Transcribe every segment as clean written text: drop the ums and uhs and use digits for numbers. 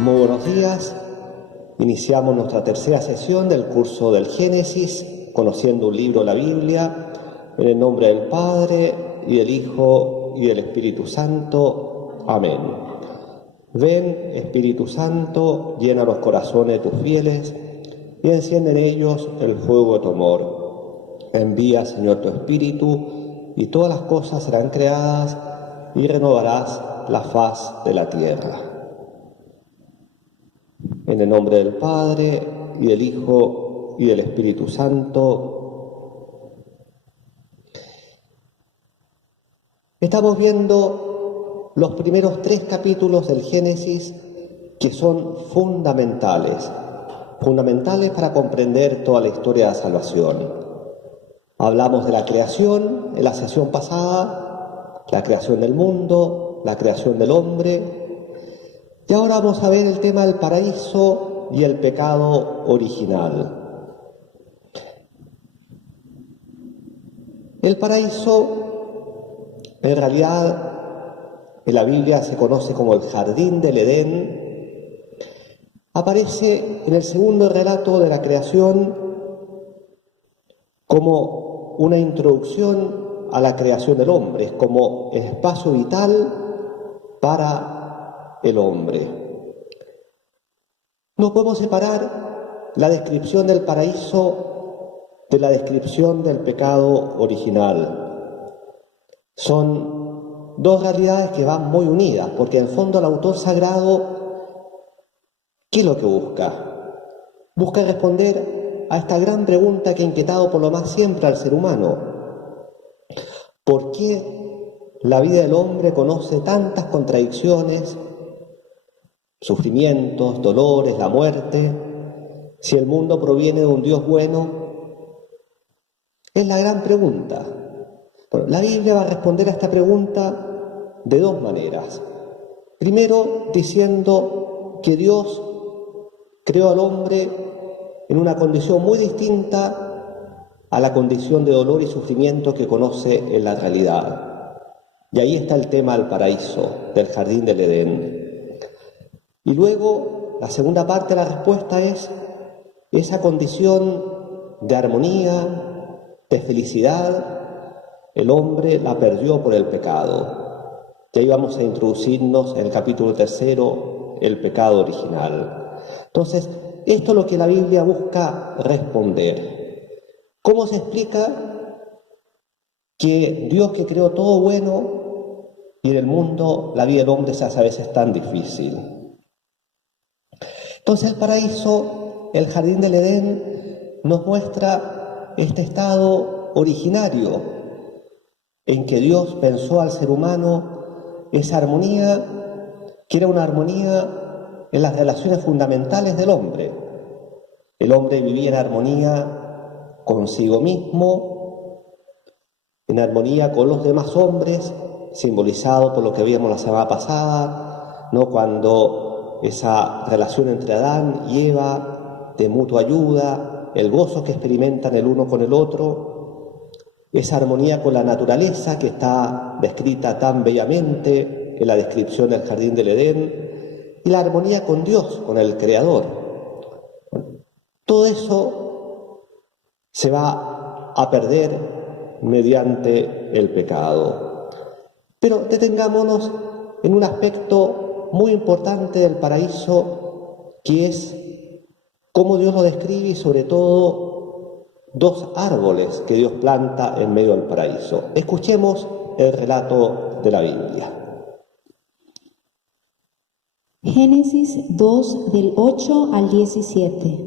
Muy buenos días. Iniciamos nuestra tercera sesión del curso del Génesis, conociendo un libro, la Biblia, en el nombre del Padre, y del Hijo, y del Espíritu Santo. Amén. Ven, Espíritu Santo, llena los corazones de tus fieles, y enciende en ellos el fuego de tu amor. Envía, Señor, tu Espíritu, y todas las cosas serán creadas, y renovarás la faz de la tierra. En el nombre del Padre, y del Hijo, y del Espíritu Santo. Estamos viendo los primeros 3 capítulos del Génesis que son fundamentales para comprender toda la historia de la salvación. Hablamos de la creación en la sesión pasada, la creación del mundo, la creación del hombre. Y ahora vamos a ver el tema del paraíso y el pecado original. El paraíso, en realidad, en la Biblia se conoce como el jardín del Edén, aparece en el segundo relato de la creación como una introducción a la creación del hombre, es como el espacio vital para el hombre. No podemos separar la descripción del paraíso de la descripción del pecado original. Son dos realidades que van muy unidas, porque en el fondo el autor sagrado, ¿qué es lo que busca? Busca responder a esta gran pregunta que ha inquietado por lo más siempre al ser humano. ¿Por qué la vida del hombre conoce tantas contradicciones, sufrimientos, dolores, la muerte, si el mundo proviene de un Dios bueno? Es la gran pregunta. Bueno, la Biblia va a responder a esta pregunta de 2 maneras. Primero, diciendo que Dios creó al hombre en una condición muy distinta a la condición de dolor y sufrimiento que conoce en la realidad. Y ahí está el tema del paraíso, del jardín del Edén. Y luego, la segunda parte de la respuesta es esa condición de armonía, de felicidad, el hombre la perdió por el pecado. Y ahí vamos a introducirnos en el capítulo 3, el pecado original. Entonces, esto es lo que la Biblia busca responder. ¿Cómo se explica que Dios, que creó todo bueno, y en el mundo la vida del hombre se hace a veces tan difícil? Entonces el paraíso, el jardín del Edén, nos muestra este estado originario en que Dios pensó al ser humano, esa armonía, que era una armonía en las relaciones fundamentales del hombre. El hombre vivía en armonía consigo mismo, en armonía con los demás hombres, simbolizado por lo que vimos la semana pasada, ¿no? Cuando esa relación entre Adán y Eva, de mutua ayuda, el gozo que experimentan el uno con el otro, esa armonía con la naturaleza que está descrita tan bellamente en la descripción del jardín del Edén, y la armonía con Dios, con el Creador. Todo eso se va a perder mediante el pecado. Pero detengámonos en un aspecto muy importante del paraíso, que es cómo Dios lo describe, y sobre todo 2 árboles que Dios planta en medio del paraíso. Escuchemos el relato de la Biblia. Génesis 2, del 8 al 17.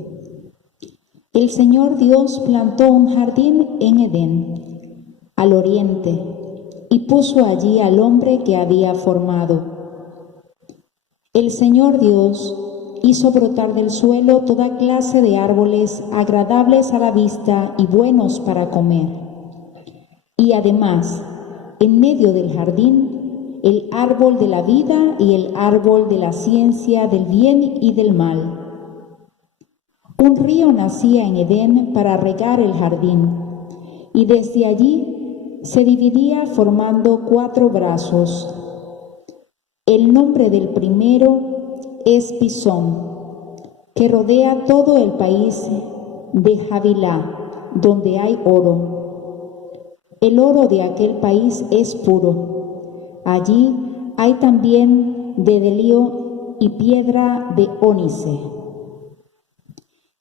El Señor Dios plantó un jardín en Edén, al oriente, y puso allí al hombre que había formado. El Señor Dios hizo brotar del suelo toda clase de árboles agradables a la vista y buenos para comer. Y además, en medio del jardín, el árbol de la vida y el árbol de la ciencia del bien y del mal. Un río nacía en Edén para regar el jardín, y desde allí se dividía formando 4 brazos. El nombre del primero es Pisón, que rodea todo el país de Havilá, donde hay oro. El oro de aquel país es puro. Allí hay también bedelio y piedra de ónice.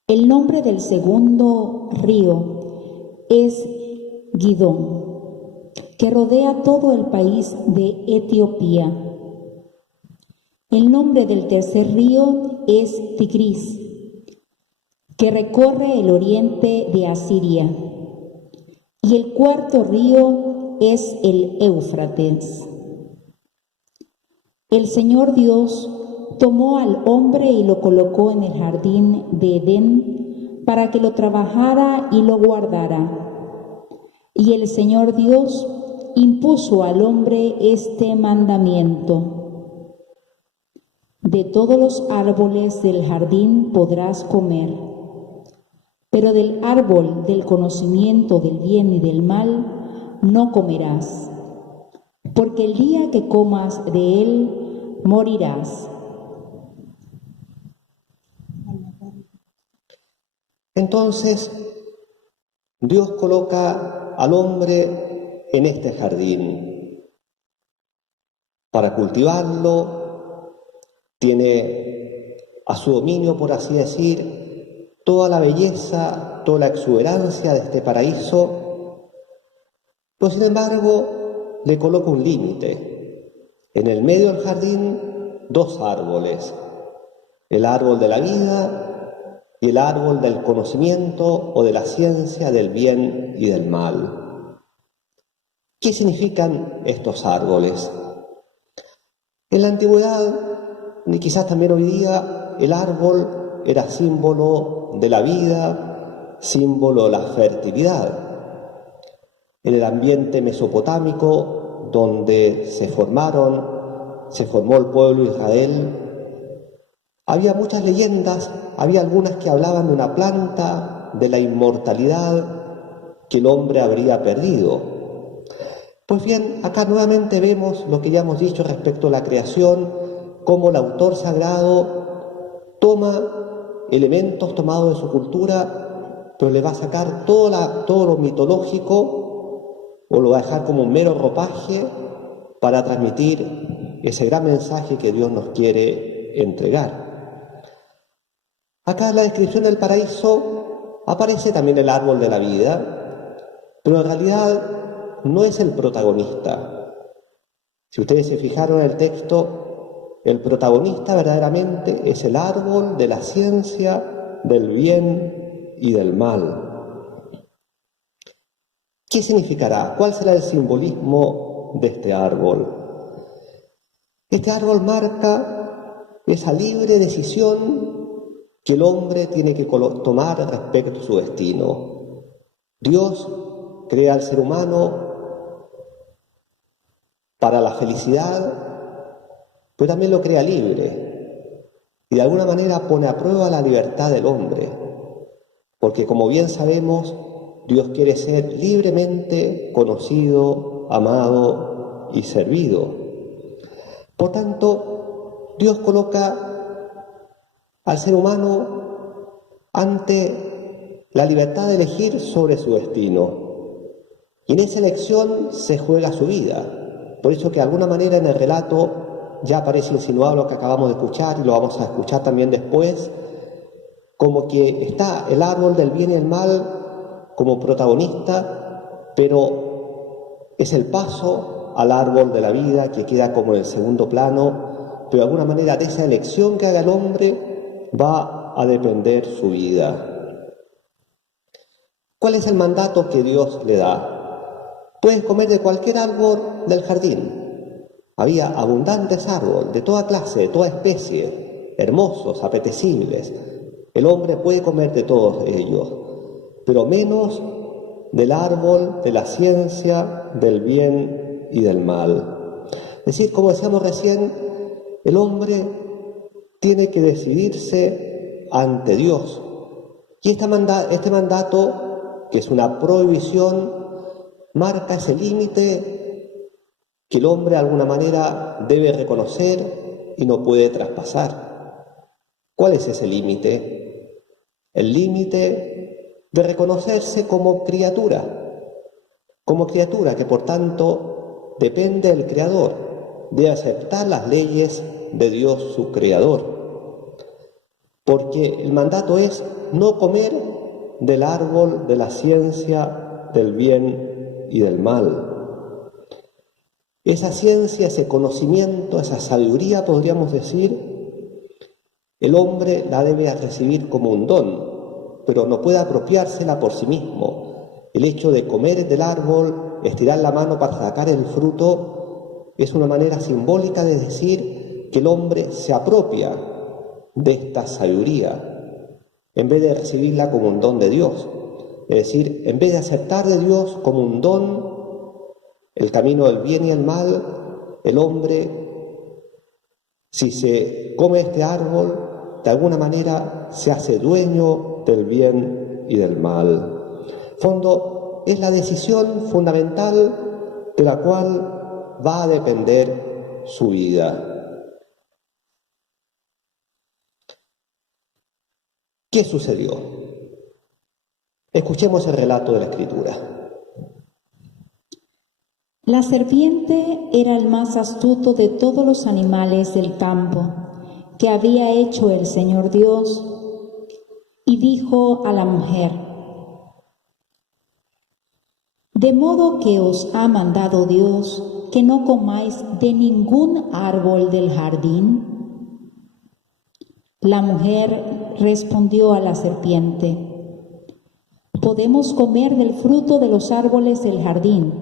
El nombre del segundo río es Gidón, que rodea todo el país de Etiopía. El nombre del tercer río es Tigris, que recorre el oriente de Asiria. Y el cuarto río es el Éufrates. El Señor Dios tomó al hombre y lo colocó en el jardín de Edén para que lo trabajara y lo guardara. Y el Señor Dios impuso al hombre este mandamiento: de todos los árboles del jardín podrás comer, pero del árbol del conocimiento del bien y del mal no comerás, porque el día que comas de él morirás. Entonces, Dios coloca al hombre en este jardín para cultivarlo. Tiene a su dominio, por así decir, toda la belleza, toda la exuberancia de este paraíso, pero sin embargo le coloca un límite. En el medio del jardín, dos árboles: el árbol de la vida y el árbol del conocimiento o de la ciencia del bien y del mal. ¿Qué significan estos árboles? En la antigüedad, y quizás también hoy día, el árbol era símbolo de la vida, símbolo de la fertilidad. En el ambiente mesopotámico, donde se formó el pueblo de Israel, había muchas leyendas, había algunas que hablaban de una planta, de la inmortalidad que el hombre habría perdido. Pues bien, acá nuevamente vemos lo que ya hemos dicho respecto a la creación, cómo el autor sagrado toma elementos tomados de su cultura, pero le va a sacar todo lo mitológico, o lo va a dejar como un mero ropaje para transmitir ese gran mensaje que Dios nos quiere entregar. Acá en la descripción del paraíso aparece también el árbol de la vida, pero en realidad no es el protagonista. Si ustedes se fijaron en el texto, el protagonista verdaderamente es el árbol de la ciencia del bien y del mal. ¿Qué significará? ¿Cuál será el simbolismo de este árbol? Este árbol marca esa libre decisión que el hombre tiene que tomar respecto a su destino. Dios crea al ser humano para la felicidad, pero también lo crea libre y de alguna manera pone a prueba la libertad del hombre, porque como bien sabemos, Dios quiere ser libremente conocido, amado y servido. Por tanto, Dios coloca al ser humano ante la libertad de elegir sobre su destino, y en esa elección se juega su vida. Por eso que de alguna manera en el relato ya aparece insinuado lo que acabamos de escuchar, y lo vamos a escuchar también después, como que está el árbol del bien y el mal como protagonista, pero es el paso al árbol de la vida que queda como en el segundo plano, pero de alguna manera de esa elección que haga el hombre va a depender su vida. ¿Cuál es el mandato que Dios le da? Puedes comer de cualquier árbol del jardín. Había abundantes árboles de toda clase, de toda especie, hermosos, apetecibles. El hombre puede comer de todos ellos, pero menos del árbol de la ciencia del bien y del mal. Es decir, como decíamos recién, el hombre tiene que decidirse ante Dios. Y este mandato, que es una prohibición, marca ese límite que el hombre de alguna manera debe reconocer y no puede traspasar. ¿Cuál es ese límite? El límite de reconocerse como criatura que por tanto depende del Creador, de aceptar las leyes de Dios su Creador. Porque el mandato es no comer del árbol de la ciencia del bien y del mal. Esa ciencia, ese conocimiento, esa sabiduría, podríamos decir, el hombre la debe recibir como un don, pero no puede apropiársela por sí mismo. El hecho de comer del árbol, estirar la mano para sacar el fruto, es una manera simbólica de decir que el hombre se apropia de esta sabiduría, en vez de recibirla como un don de Dios. Es decir, en vez de aceptar de Dios como un don el camino del bien y el mal, el hombre, si se come este árbol, de alguna manera se hace dueño del bien y del mal. En fondo, es la decisión fundamental de la cual va a depender su vida. ¿Qué sucedió? Escuchemos el relato de la Escritura. La serpiente era el más astuto de todos los animales del campo que había hecho el Señor Dios, y dijo a la mujer: de modo que os ha mandado Dios que no comáis de ningún árbol del jardín. La mujer respondió a la serpiente: podemos comer del fruto de los árboles del jardín,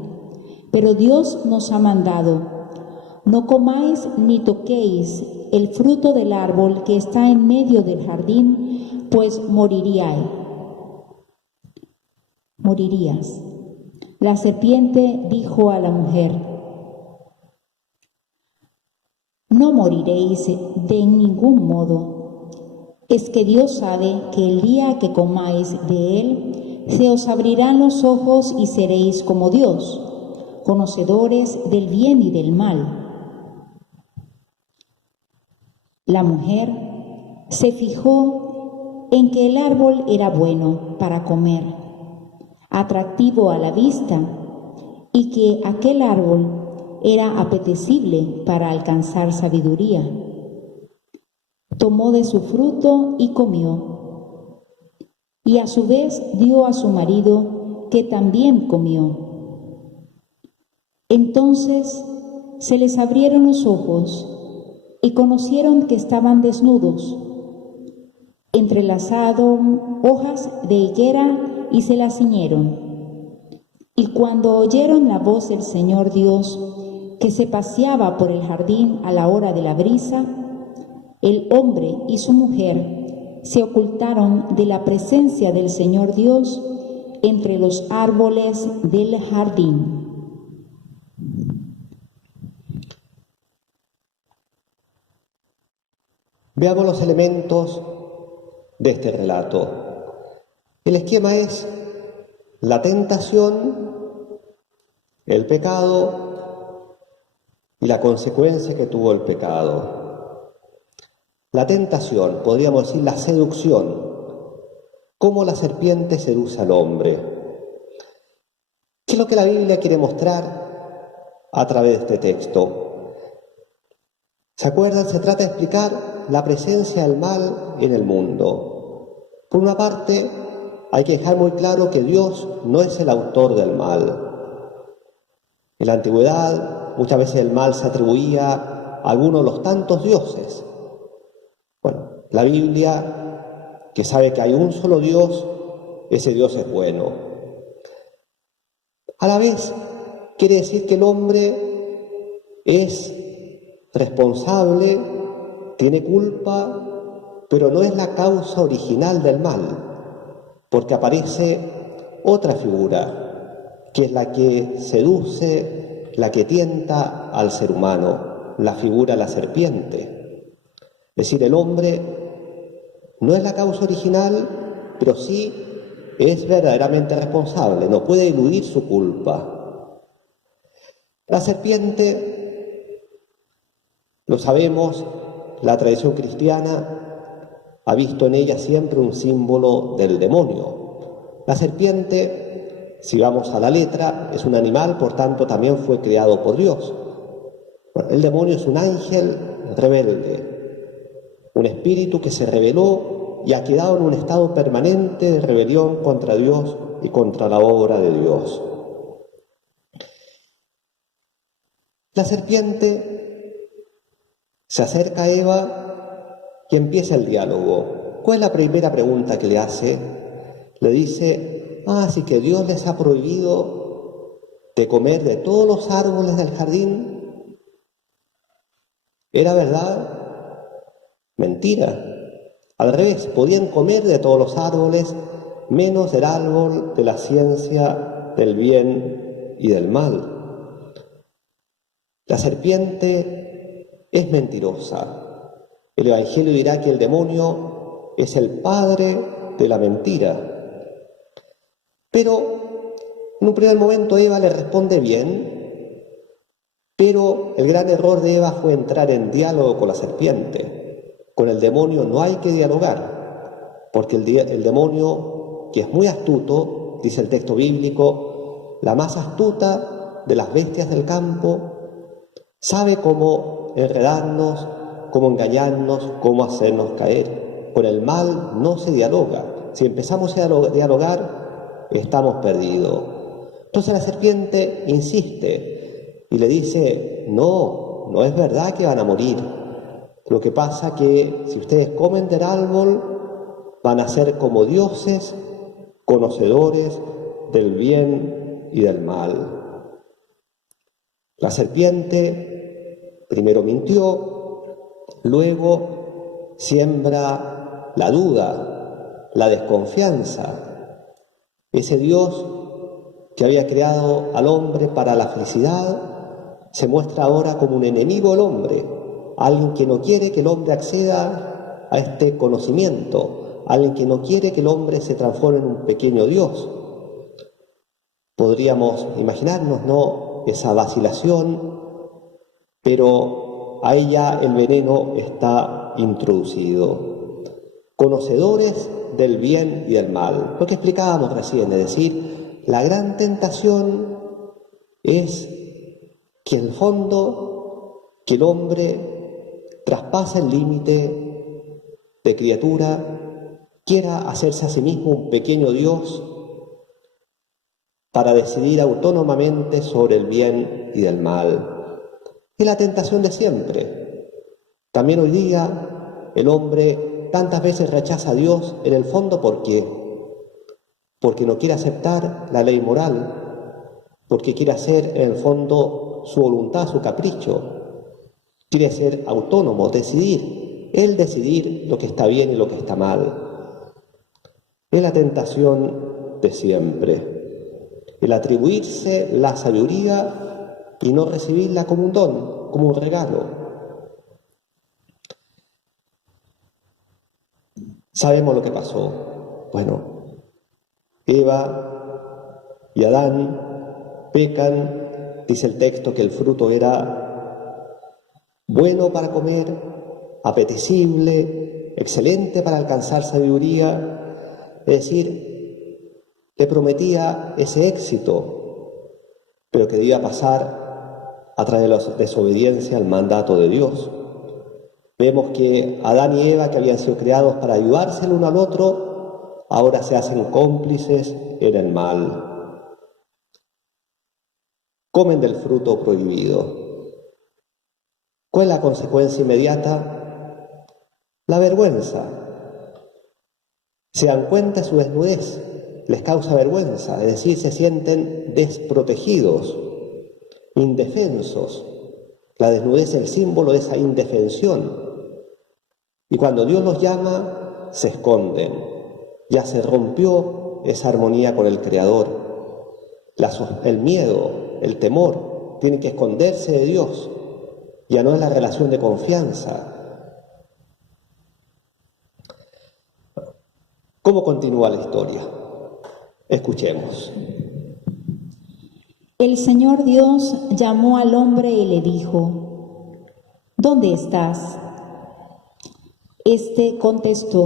pero Dios nos ha mandado: no comáis ni toquéis el fruto del árbol que está en medio del jardín, pues moriríais. La serpiente dijo a la mujer: no moriréis de ningún modo. Es que Dios sabe que el día que comáis de él, se os abrirán los ojos y seréis como Dios, conocedores del bien y del mal. La mujer se fijó en que el árbol era bueno para comer, atractivo a la vista, y que aquel árbol era apetecible para alcanzar sabiduría. Tomó de su fruto y comió, y a su vez dio a su marido, que también comió. Entonces se les abrieron los ojos y conocieron que estaban desnudos. Entrelazaron hojas de higuera y se las ciñeron. Y cuando oyeron la voz del Señor Dios, que se paseaba por el jardín a la hora de la brisa, el hombre y su mujer se ocultaron de la presencia del Señor Dios entre los árboles del jardín. Veamos los elementos de este relato. El esquema es la tentación, el pecado y la consecuencia que tuvo el pecado. La tentación, podríamos decir la seducción, cómo la serpiente seduce al hombre. ¿Qué es lo que la Biblia quiere mostrar a través de este texto? ¿Se acuerdan? Se trata de explicar la presencia del mal en el mundo. Por una parte, hay que dejar muy claro que Dios no es el autor del mal. En la antigüedad, muchas veces el mal se atribuía a alguno de los tantos dioses. Bueno, la Biblia, que sabe que hay un solo Dios, ese Dios es bueno. A la vez, quiere decir que el hombre es responsable, tiene culpa, pero no es la causa original del mal, porque aparece otra figura, que es la que seduce, la que tienta al ser humano, la figura de la serpiente. Es decir, el hombre no es la causa original, pero sí es verdaderamente responsable, no puede eludir su culpa. La serpiente, lo sabemos, la tradición cristiana ha visto en ella siempre un símbolo del demonio. La serpiente, si vamos a la letra, es un animal, por tanto también fue creado por Dios. Bueno, el demonio es un ángel rebelde, un espíritu que se rebeló y ha quedado en un estado permanente de rebelión contra Dios y contra la obra de Dios. La serpiente se acerca a Eva y empieza el diálogo. ¿Cuál es la primera pregunta que le hace? Le dice, así que Dios les ha prohibido de comer de todos los árboles del jardín. ¿Era verdad? Mentira. Al revés, podían comer de todos los árboles, menos del árbol de la ciencia del bien y del mal. La serpiente es mentirosa. El Evangelio dirá que el demonio es el padre de la mentira. Pero en un primer momento Eva le responde bien, pero el gran error de Eva fue entrar en diálogo con la serpiente. Con el demonio no hay que dialogar, porque el demonio, que es muy astuto, dice el texto bíblico, la más astuta de las bestias del campo, sabe cómo enredarnos, cómo engañarnos, cómo hacernos caer. Con el mal no se dialoga. Si empezamos a dialogar, estamos perdidos. Entonces la serpiente insiste y le dice, no es verdad que van a morir. Lo que pasa que si ustedes comen del árbol, van a ser como dioses, conocedores del bien y del mal. La serpiente primero mintió, luego siembra la duda, la desconfianza. Ese Dios que había creado al hombre para la felicidad se muestra ahora como un enemigo del hombre, alguien que no quiere que el hombre acceda a este conocimiento, alguien que no quiere que el hombre se transforme en un pequeño Dios. Podríamos imaginarnos, ¿no?, esa vacilación, pero ahí ya el veneno está introducido. Conocedores del bien y del mal. Lo que explicábamos recién, es decir, la gran tentación es que en el fondo, que el hombre traspasa el límite de criatura, quiera hacerse a sí mismo un pequeño Dios para decidir autónomamente sobre el bien y del mal. Es la tentación de siempre. También hoy día el hombre tantas veces rechaza a Dios, en el fondo, ¿por qué? Porque no quiere aceptar la ley moral, porque quiere hacer en el fondo su voluntad, su capricho. Quiere ser autónomo, él decidir lo que está bien y lo que está mal. Es la tentación de siempre. El atribuirse la sabiduría y no recibirla como un don, como un regalo. Sabemos lo que pasó. Bueno, Eva y Adán pecan, dice el texto que el fruto era bueno para comer, apetecible, excelente para alcanzar sabiduría, es decir, le prometía ese éxito, pero que debía pasar a través de la desobediencia al mandato de Dios. Vemos que Adán y Eva, que habían sido creados para ayudarse el uno al otro, ahora se hacen cómplices en el mal. Comen del fruto prohibido. ¿Cuál es la consecuencia inmediata? La vergüenza. Se dan cuenta de su desnudez. Les causa vergüenza, es decir, se sienten desprotegidos, indefensos. La desnudez es el símbolo de esa indefensión. Y cuando Dios los llama, se esconden. Ya se rompió esa armonía con el Creador. El miedo, el temor, tienen que esconderse de Dios. Ya no es la relación de confianza. ¿Cómo continúa la historia? Escuchemos. El Señor Dios llamó al hombre y le dijo, ¿dónde estás? Este contestó: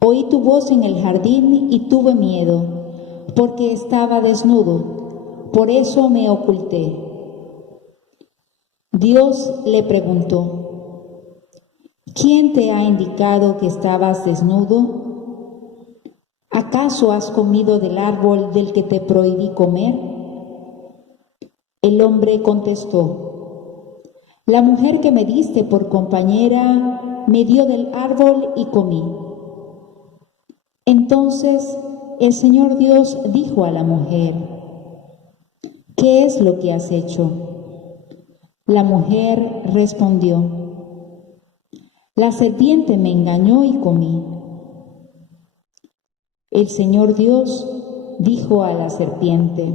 oí tu voz en el jardín y tuve miedo, porque estaba desnudo, por eso me oculté. Dios le preguntó: ¿quién te ha indicado que estabas desnudo? ¿Acaso has comido del árbol del que te prohibí comer? El hombre contestó: la mujer que me diste por compañera me dio del árbol y comí. Entonces el Señor Dios dijo a la mujer: ¿qué es lo que has hecho? La mujer respondió: la serpiente me engañó y comí. El Señor Dios dijo a la serpiente: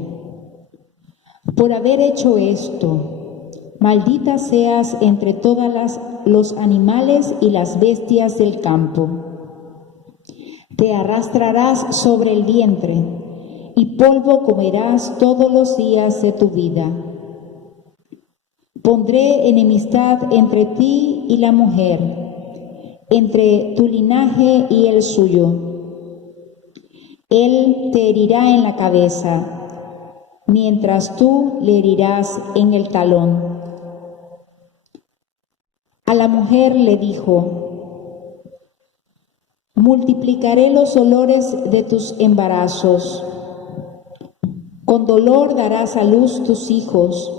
por haber hecho esto, maldita seas entre todas los animales y las bestias del campo. Te arrastrarás sobre el vientre y polvo comerás todos los días de tu vida. Pondré enemistad entre ti y la mujer, entre tu linaje y el suyo. Él te herirá en la cabeza, mientras tú le herirás en el talón. A la mujer le dijo: multiplicaré los dolores de tus embarazos. Con dolor darás a luz tus hijos.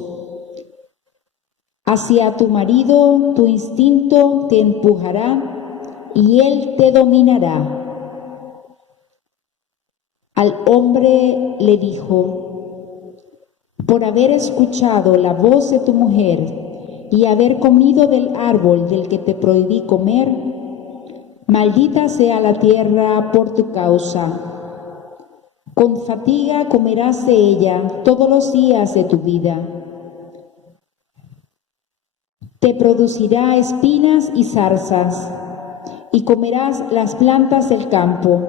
Hacia tu marido tu instinto te empujará y él te dominará. Al hombre le dijo: por haber escuchado la voz de tu mujer y haber comido del árbol del que te prohibí comer, maldita sea la tierra por tu causa. Con fatiga comerás de ella todos los días de tu vida. Te producirá espinas y zarzas, y comerás las plantas del campo.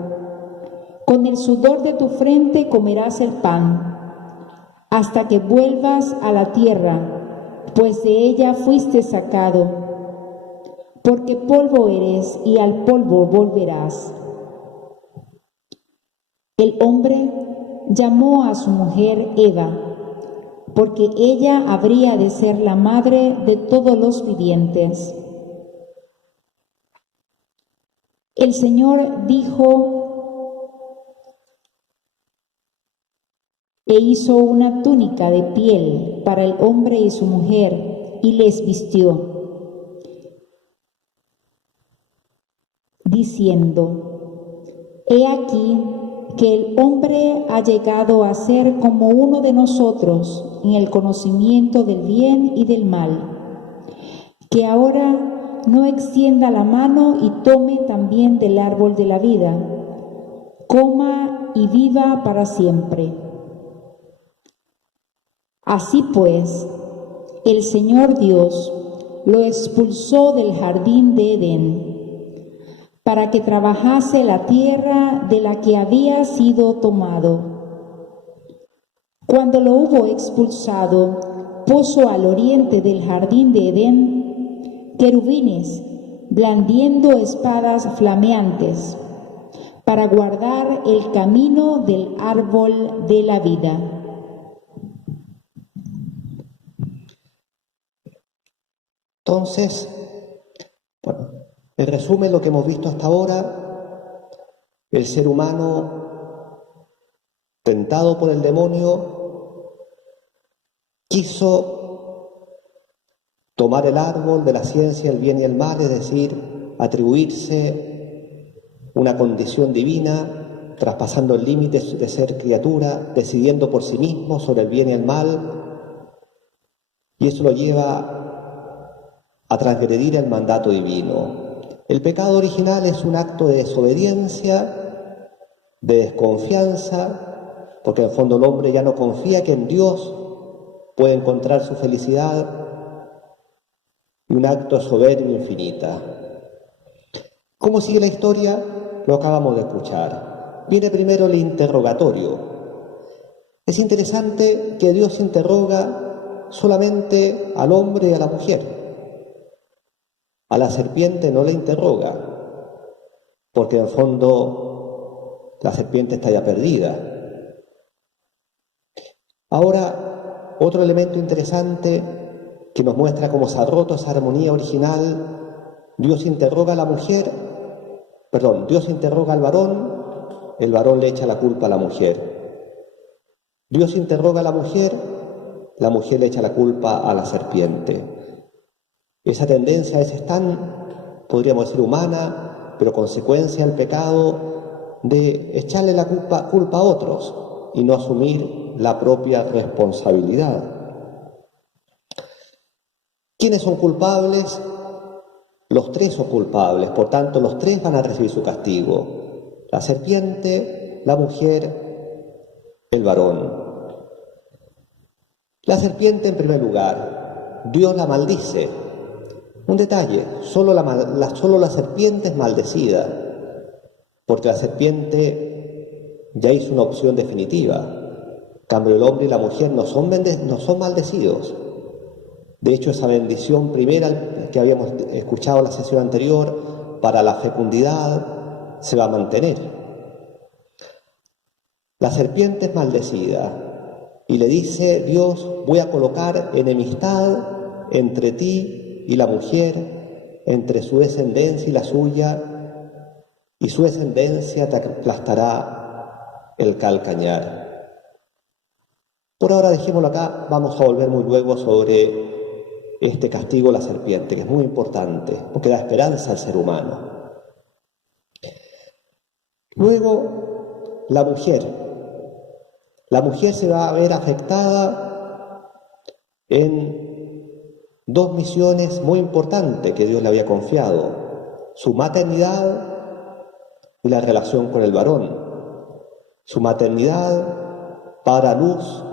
Con el sudor de tu frente comerás el pan, hasta que vuelvas a la tierra, pues de ella fuiste sacado. Porque polvo eres y al polvo volverás. El hombre llamó a su mujer Eva, porque ella habría de ser la madre de todos los vivientes. El Señor dijo e hizo una túnica de piel para el hombre y su mujer y les vistió, diciendo: he aquí que el hombre ha llegado a ser como uno de nosotros en el conocimiento del bien y del mal, que ahora no extienda la mano y tome también del árbol de la vida, coma y viva para siempre. Así pues, el Señor Dios lo expulsó del jardín de Edén, para que trabajase la tierra de la que había sido tomado. Cuando lo hubo expulsado, puso al oriente del jardín de Edén querubines, blandiendo espadas flameantes, para guardar el camino del árbol de la vida. Entonces, en resumen, lo que hemos visto hasta ahora: el ser humano, tentado por el demonio, quiso tomar el árbol de la ciencia del bien y el mal, es decir, atribuirse una condición divina, traspasando el límite de ser criatura, decidiendo por sí mismo sobre el bien y el mal, y eso lo lleva a transgredir el mandato divino. El pecado original es un acto de desobediencia, de desconfianza, porque en el fondo el hombre ya no confía que en Dios puede encontrar su felicidad, y un acto de soberbia infinita. ¿Cómo sigue la historia? Lo acabamos de escuchar. Viene primero el interrogatorio. Es interesante que Dios interroga solamente al hombre y a la mujer. A la serpiente no le interroga, porque en el fondo la serpiente está ya perdida. Ahora, otro elemento interesante que nos muestra cómo se ha roto esa armonía original: Dios interroga a la mujer, Dios interroga al varón, el varón le echa la culpa a la mujer. Dios interroga a la mujer le echa la culpa a la serpiente. Esa tendencia a veces tan, podríamos decir, humana, pero consecuencia del pecado, de echarle la culpa a otros y no asumir la propia responsabilidad. ¿Quiénes son culpables? Los tres son culpables, por tanto los tres van a recibir su castigo: la serpiente, la mujer, el varón. La serpiente, en primer lugar, Dios la maldice. Un detalle: solo la serpiente es maldecida, porque la serpiente ya hizo una opción definitiva. En cambio, el hombre y la mujer no son maldecidos. De hecho, esa bendición primera que habíamos escuchado en la sesión anterior para la fecundidad se va a mantener. La serpiente es maldecida y le dice Dios: voy a colocar enemistad entre ti y la mujer, entre su descendencia y la suya, y su descendencia te aplastará el calcañar. Por ahora dejémoslo acá, vamos a volver muy luego sobre este castigo a la serpiente, que es muy importante, porque da esperanza al ser humano. Luego, la mujer. La mujer se va a ver afectada en dos misiones muy importantes que Dios le había confiado: su maternidad y la relación con el varón. Su maternidad para dar a luz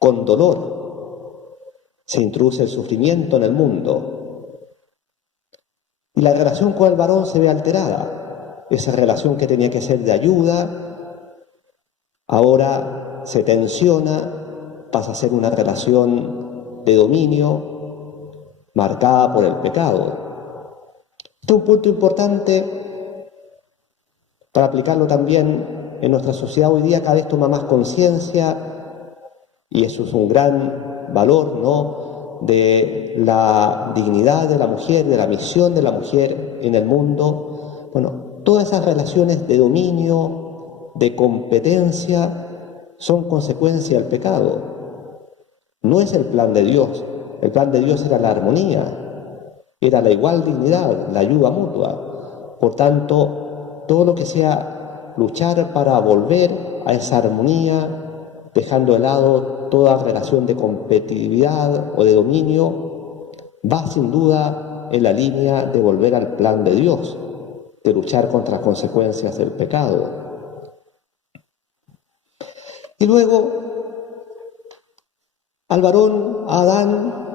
con dolor. Se introduce el sufrimiento en el mundo. Y la relación con el varón se ve alterada. Esa relación que tenía que ser de ayuda, ahora se tensiona, pasa a ser una relación de dominio, marcada por el pecado. Este es un punto importante para aplicarlo también en nuestra sociedad hoy día. Cada vez toma más conciencia, y eso es un gran valor, ¿no?, de la dignidad de la mujer, de la misión de la mujer en el mundo. Bueno, todas esas relaciones de dominio, de competencia, son consecuencia del pecado. No es el plan de Dios. El plan de Dios era la armonía, era la igual dignidad, la ayuda mutua. Por tanto, todo lo que sea luchar para volver a esa armonía, dejando de lado toda relación de competitividad o de dominio, va sin duda en la línea de volver al plan de Dios, de luchar contra las consecuencias del pecado. Y luego, al varón, a Adán,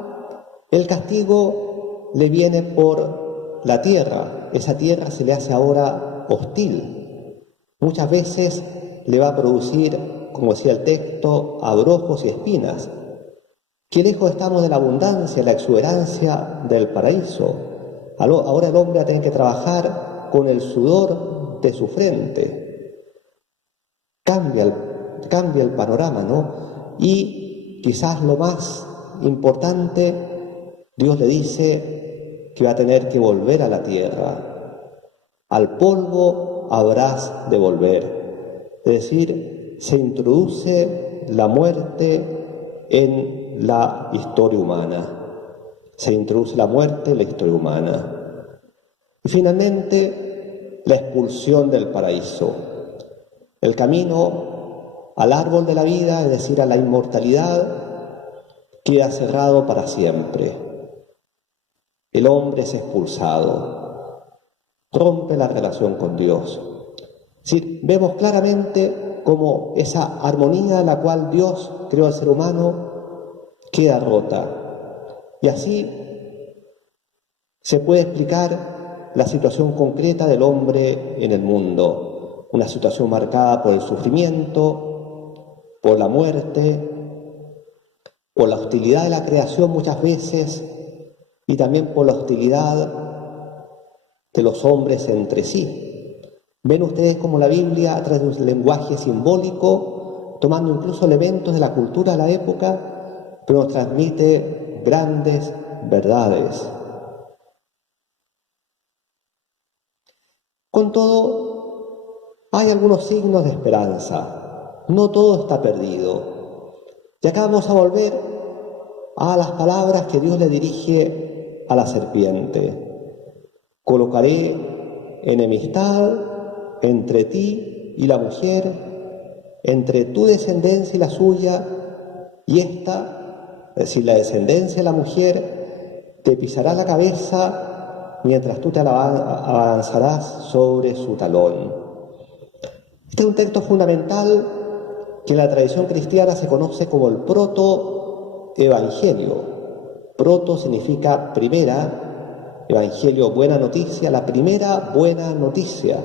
el castigo le viene por la tierra. Esa tierra se le hace ahora hostil. Muchas veces le va a producir, como decía el texto, abrojos y espinas. Qué lejos estamos de la abundancia, la exuberancia del paraíso. Ahora el hombre va a tener que trabajar con el sudor de su frente. Cambia el panorama, ¿no? Y quizás lo más importante, Dios le dice que va a tener que volver a la tierra. Al polvo habrás de volver. Es decir, se introduce la muerte en la historia humana. Se introduce la muerte en la historia humana. Y finalmente, la expulsión del paraíso. El camino al árbol de la vida, es decir, a la inmortalidad, queda cerrado para siempre. El hombre es expulsado, rompe la relación con Dios. Es decir, vemos claramente cómo esa armonía en la cual Dios creó al ser humano queda rota. Y así se puede explicar la situación concreta del hombre en el mundo. Una situación marcada por el sufrimiento, por la muerte, por la hostilidad de la creación muchas veces, y también por la hostilidad de los hombres entre sí. Ven ustedes como la Biblia, a través de un lenguaje simbólico, tomando incluso elementos de la cultura de la época, pero nos transmite grandes verdades. Con todo, hay algunos signos de esperanza. No todo está perdido. Y acá vamos a volver a las palabras que Dios le dirige a la serpiente. Colocaré enemistad entre ti y la mujer, entre tu descendencia y la suya, y esta, es decir, la descendencia de la mujer, te pisará la cabeza mientras tú te abalanzarás sobre su talón. Este es un texto fundamental que en la tradición cristiana se conoce como el proto-evangelio. Proto significa primera, evangelio, buena noticia, la primera buena noticia,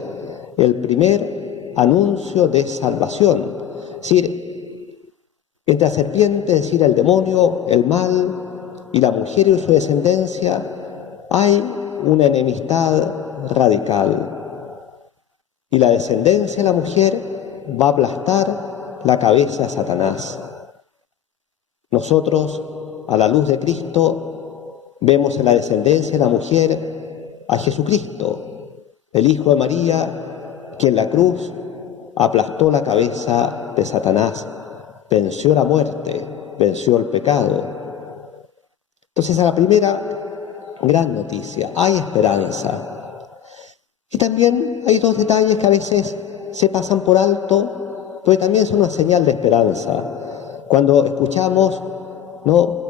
el primer anuncio de salvación. Es decir, entre la serpiente, es decir, el demonio, el mal, y la mujer y su descendencia, hay una enemistad radical. Y la descendencia de la mujer va a aplastar la cabeza de Satanás. Nosotros, a la luz de Cristo, vemos en la descendencia de la mujer a Jesucristo, el Hijo de María, que en la cruz aplastó la cabeza de Satanás, venció la muerte, venció el pecado. Entonces, a la primera gran noticia, hay esperanza. Y también hay dos detalles que a veces se pasan por alto, pero también son una señal de esperanza. Cuando escuchamos, ¿no?,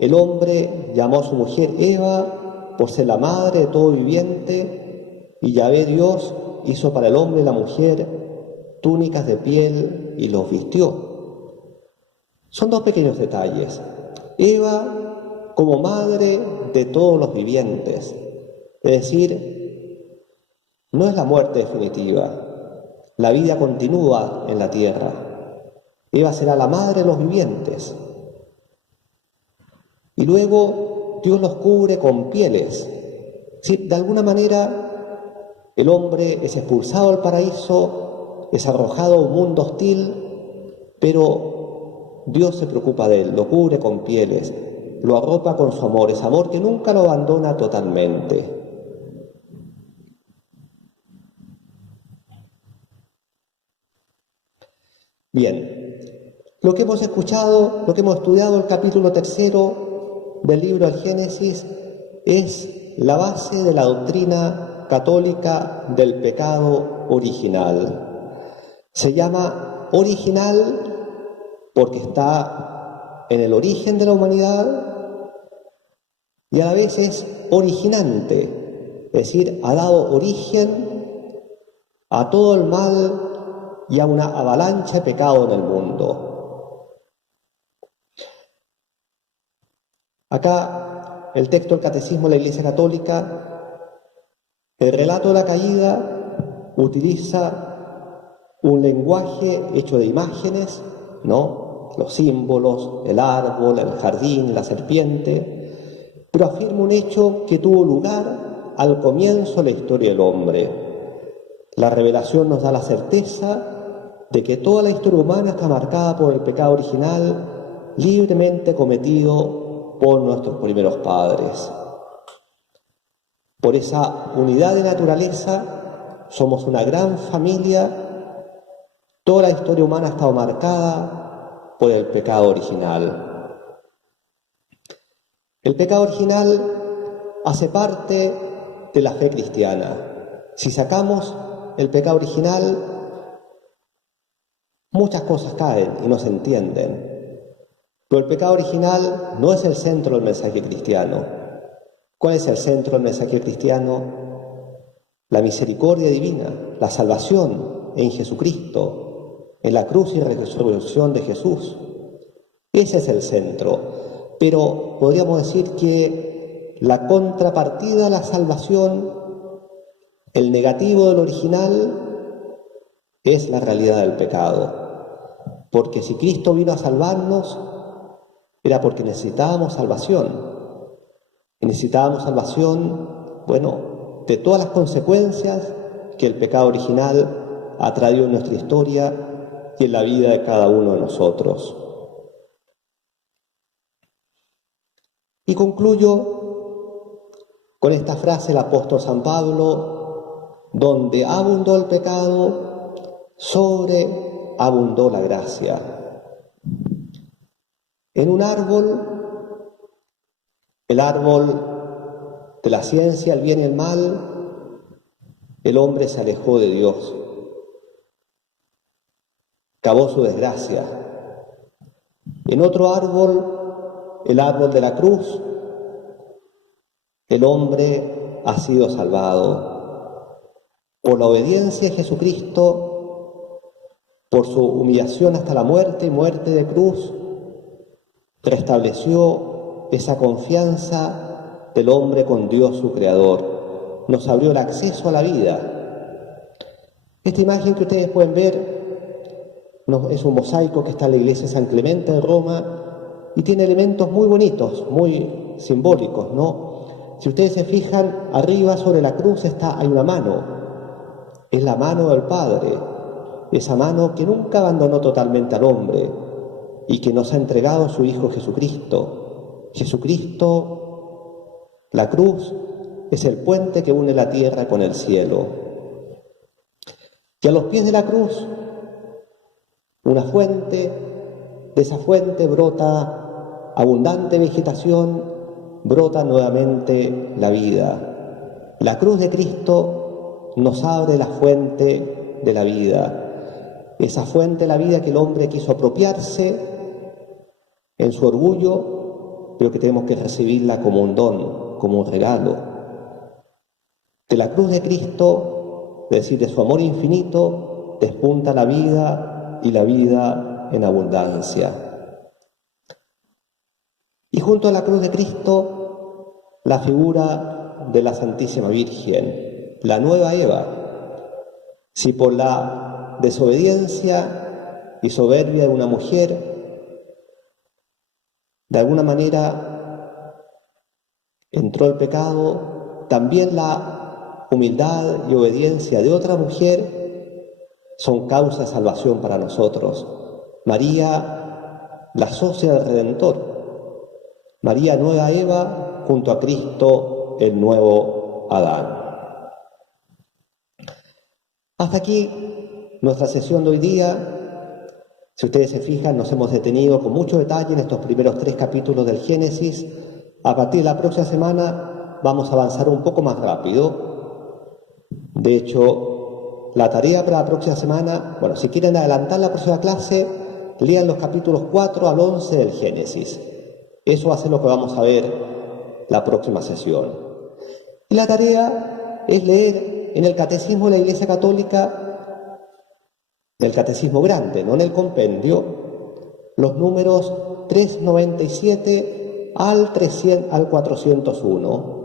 el hombre llamó a su mujer Eva por ser la madre de todo viviente, y Yahvé Dios hizo para el hombre y la mujer túnicas de piel y los vistió. Son dos pequeños detalles. Eva como madre de todos los vivientes, es decir, no es la muerte definitiva, la vida continúa en la tierra. Eva será la madre de los vivientes. Y luego Dios los cubre con pieles. Sí, de alguna manera el hombre es expulsado del paraíso, es arrojado a un mundo hostil, pero Dios se preocupa de él, lo cubre con pieles, lo arropa con su amor, ese amor que nunca lo abandona totalmente. Bien, lo que hemos escuchado, lo que hemos estudiado, el capítulo 3 del libro del Génesis, es la base de la doctrina católica del pecado original. Se llama original porque está en el origen de la humanidad y a la vez es originante, es decir, ha dado origen a todo el mal y a una avalancha de pecado en el mundo. Acá, el texto del Catecismo de la Iglesia Católica, el relato de la caída utiliza un lenguaje hecho de imágenes, ¿no?, los símbolos, el árbol, el jardín, la serpiente, pero afirma un hecho que tuvo lugar al comienzo de la historia del hombre. La revelación nos da la certeza de que toda la historia humana está marcada por el pecado original libremente cometido por nuestros primeros padres. Por esa unidad de naturaleza somos una gran familia. Toda la historia humana ha estado marcada por el pecado original. El pecado original hace parte de la fe cristiana. Si sacamos el pecado original, muchas cosas caen y no se entienden. Pero el pecado original no es el centro del mensaje cristiano. ¿Cuál es el centro del mensaje cristiano? La misericordia divina, la salvación en Jesucristo, en la cruz y resurrección de Jesús. Ese es el centro. Pero podríamos decir que la contrapartida de la salvación, el negativo del original, es la realidad del pecado. Porque si Cristo vino a salvarnos, era porque necesitábamos salvación. Y necesitábamos salvación, bueno, de todas las consecuencias que el pecado original ha traído en nuestra historia y en la vida de cada uno de nosotros. Y concluyo con esta frase del apóstol San Pablo: donde abundó el pecado, sobreabundó la gracia. En un árbol, el árbol de la ciencia, el bien y el mal, el hombre se alejó de Dios, acabó su desgracia. En otro árbol, el árbol de la cruz, el hombre ha sido salvado. Por la obediencia a Jesucristo, por su humillación hasta la muerte y muerte de cruz, restableció esa confianza del hombre con Dios su Creador. Nos abrió el acceso a la vida. Esta imagen que ustedes pueden ver es un mosaico que está en la iglesia de San Clemente de Roma y tiene elementos muy bonitos, muy simbólicos, ¿no? Si ustedes se fijan, arriba sobre la cruz hay una mano. Es la mano del Padre, esa mano que nunca abandonó totalmente al hombre y que nos ha entregado a su Hijo Jesucristo. Jesucristo, la cruz, es el puente que une la tierra con el cielo. Y a los pies de la cruz, una fuente, de esa fuente brota abundante vegetación, brota nuevamente la vida. La cruz de Cristo nos abre la fuente de la vida. Esa fuente de la vida que el hombre quiso apropiarse en su orgullo, pero que tenemos que recibirla como un don, como un regalo. De la cruz de Cristo, es decir, de su amor infinito, despunta la vida y la vida en abundancia. Y junto a la cruz de Cristo, la figura de la Santísima Virgen, la nueva Eva. Si por la desobediencia y soberbia de una mujer, de alguna manera entró el pecado, también la humildad y obediencia de otra mujer son causa de salvación para nosotros. María, la socia del Redentor. María, nueva Eva, junto a Cristo, el nuevo Adán. Hasta aquí nuestra sesión de hoy día. Si ustedes se fijan, nos hemos detenido con mucho detalle en estos primeros 3 capítulos del Génesis. A partir de la próxima semana vamos a avanzar un poco más rápido. De hecho, la tarea para la próxima semana, si quieren adelantar la próxima clase, lean los capítulos 4 al 11 del Génesis. Eso va a ser lo que vamos a ver la próxima sesión. Y la tarea es leer en el Catecismo de la Iglesia Católica, el Catecismo Grande, no en el compendio, los números 397 al 401,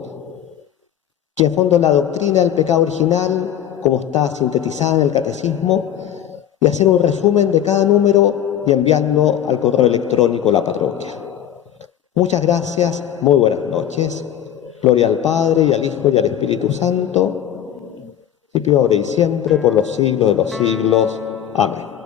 que en fondo la doctrina del pecado original, como está sintetizada en el Catecismo, y hacer un resumen de cada número y enviarlo al correo electrónico de la parroquia. Muchas gracias, muy buenas noches. Gloria al Padre, y al Hijo, y al Espíritu Santo, principio, ahora y siempre, por los siglos de los siglos. Amén.